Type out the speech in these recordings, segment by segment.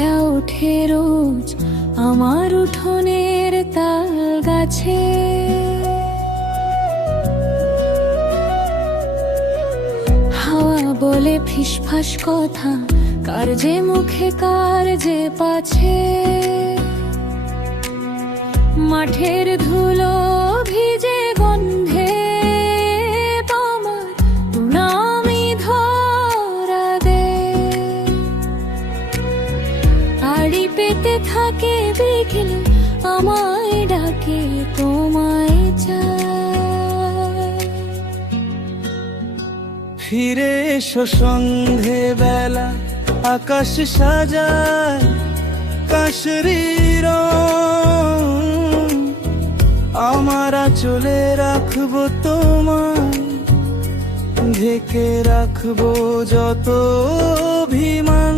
ছায়া ওঠে রোজ আমার উঠোনের তাল গাছে। হাওয়া বলে ফিসফাস কথা, কার যে মুখে কার যে পাছে। মাঠের ধুলো ভিজে গন্ধে আমার নামি ধরা দে। আড়ি পেতে থাকে বিকেল আমায় ডাকে তোমায় চায়। ফিরে এসো সন্ধে বেলা, আকাশ সাজায় কাশরি রং। আমার আঁচলে রাখবো তোমায়, ঢেকে রাখবো যত অভিমান।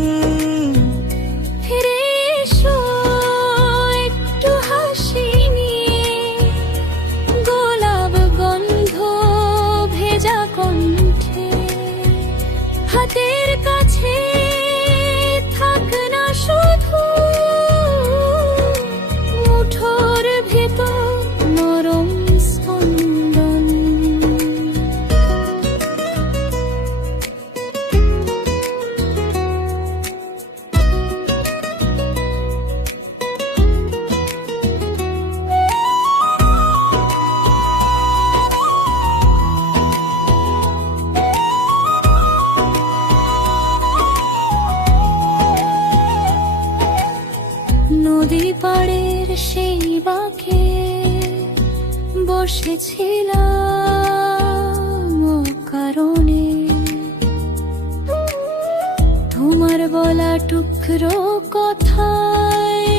ফিরে এসো একটু হাসি নিয়ে, গোলাপ গন্ধ ভেজা কণ্ঠে। হাতের কাছে থাক না শুধু, মুঠোর ভেতর নরম স্পন্দন। নদী পাড়ের সেই বাঁকে বসেছিলাম কারণে। তোমার বলা টুকরো কথায়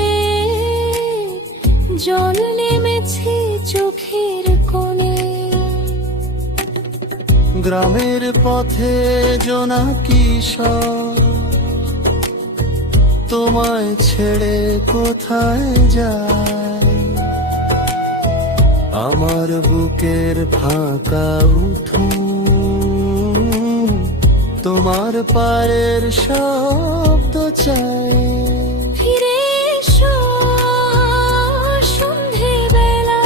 জল নেমেছে চোখের কোণে। গ্রামের পথে জোনাকি সব তোমায় ছেড়ে কোথায় যায়। আমার বুকের ফাঁকা উঠোন তোমার পায়ের শব্দ চাই। ফিরে এসো সন্ধে বেলা,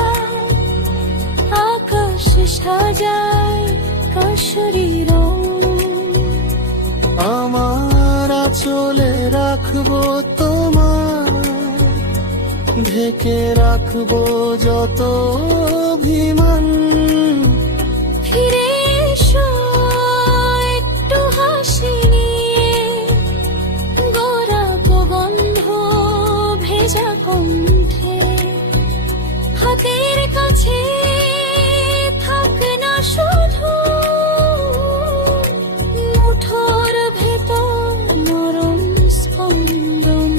আকাশ সাজায় কাশরি রং। আমার আঁচলে রাখবো তোমায়, ঢেকে রাখবো যত অভিমান। ফিরে এসো একটু হাসি নিয়ে, গোলাপ গন্ধ ভেজা কণ্ঠে। হাতের কাছে থাক না শুধু, মুঠোর ভেতর নরম স্পন্দন।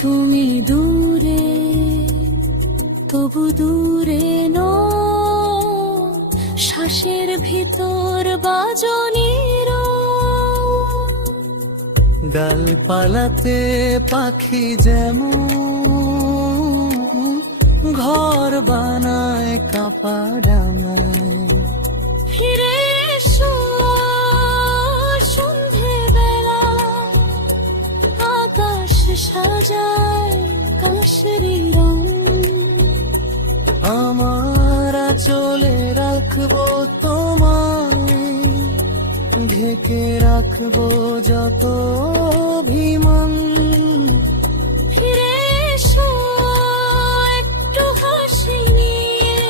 তুমি দূরে তবু দূরে নও, শ্বাসের ভিতর বাজনির। ডালপালাতে পাখি যেমন ঘর বানায় কাঁপা ডাঙায়। ফিরে এসো সন্ধে বেলা, আকাশ সাজায় কাশরি রং। আমার আঁচলে রাখবো তোমায়, ঢেকে রাখবো যত অভিমান। ফিরে এসো একটু হাসি নিয়ে,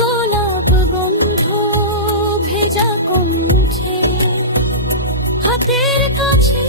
গোলাপ গন্ধ ভেজা কণ্ঠে। হাতের কাছে